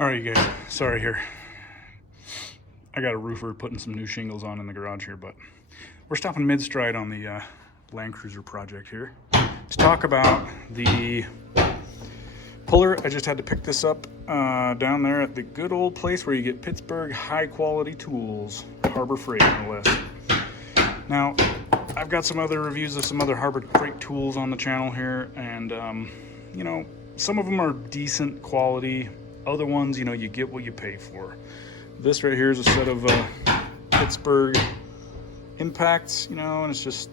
All right, you guys, sorry here. I got a roofer putting some new shingles on in the garage here, but we're stopping mid-stride on the Land Cruiser project here to talk about the puller. I just had to pick this up down there at the good old place where you get Pittsburgh high-quality tools, Harbor Freight, no less. Now, I've got some other reviews of some other Harbor Freight tools on the channel here, and you know, some of them are decent quality. Other ones, you know, you get what you pay for. This right here is a set of Pittsburgh impacts, you know, and it's just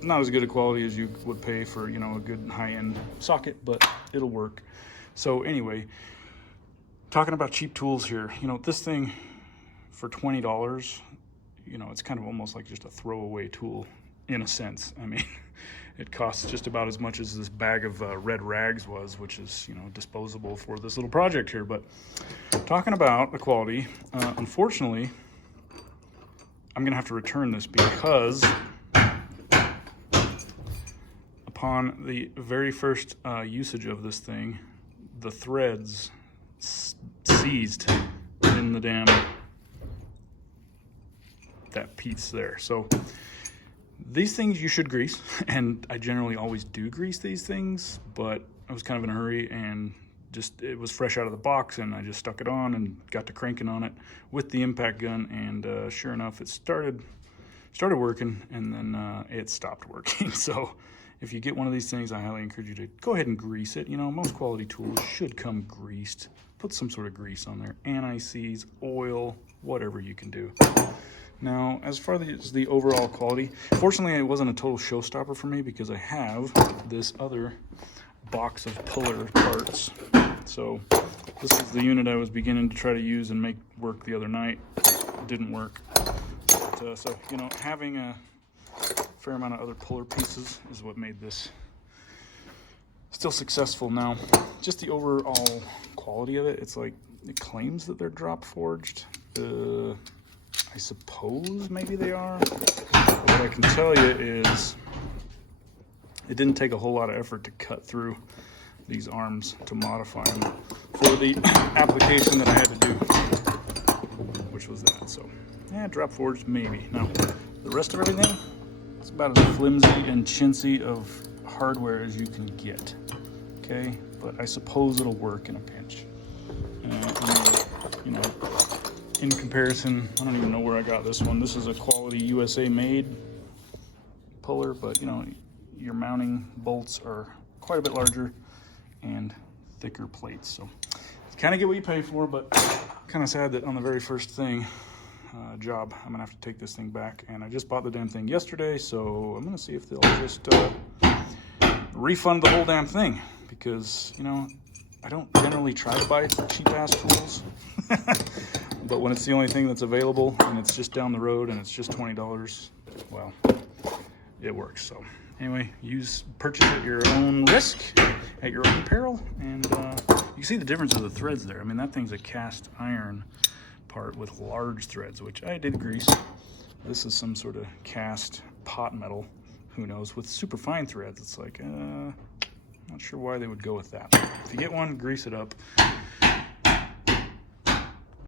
not as good a quality as you would pay for, you know, a good high-end socket, but it'll work. So anyway, talking about cheap tools here, you know, this thing for $20, you know, it's kind of almost like just a throwaway tool in a sense. I mean, it costs just about as much as this bag of red rags was, which is, you know, disposable for this little project here. But talking about the quality, unfortunately, I'm gonna have to return this because upon the very first usage of this thing, the threads seized in the damn that piece there. So these things you should grease, and I generally always do grease these things, but I was kind of in a hurry and just, it was fresh out of the box, and I just stuck it on and got to cranking on it with the impact gun, and sure enough, it started working, and then it stopped working. So if you get one of these things, I highly encourage you to go ahead and grease it. You know, most quality tools should come greased. Put some sort of grease on there, anti-seize, oil, whatever you can do. Now, as far as the overall quality, fortunately it wasn't a total showstopper for me because I have this other box of puller parts. So this is the unit I was beginning to try to use and make work the other night. It didn't work. But, so, you know, having a fair amount of other puller pieces is what made this still successful. Now, just the overall quality of it, it's like, it claims that they're drop forged. I suppose maybe they are. But what I can tell you is it didn't take a whole lot of effort to cut through these arms to modify them for the application that I had to do, which was that. So, yeah, drop forged maybe. Now, the rest of everything, it's about as flimsy and chintzy of hardware as you can get. Okay, but I suppose it'll work in a pinch. You know, in comparison, I don't even know where I got this one. This is a quality USA made puller, but you know, your mounting bolts are quite a bit larger and thicker plates. So you kind of get what you pay for, but kind of sad that on the very first thing, job, I'm gonna have to take this thing back. And I just bought the damn thing yesterday, so I'm gonna see if they'll just refund the whole damn thing, because, you know, I don't generally try to buy cheap ass tools. But when it's the only thing that's available and it's just down the road and it's just $20, well, it works. So anyway, purchase at your own risk, at your own peril, and you can see the difference of the threads there. I mean, that thing's a cast iron part with large threads, which I did grease. This is some sort of cast pot metal, who knows, with super fine threads. It's like, not sure why they would go with that. If you get one, grease it up.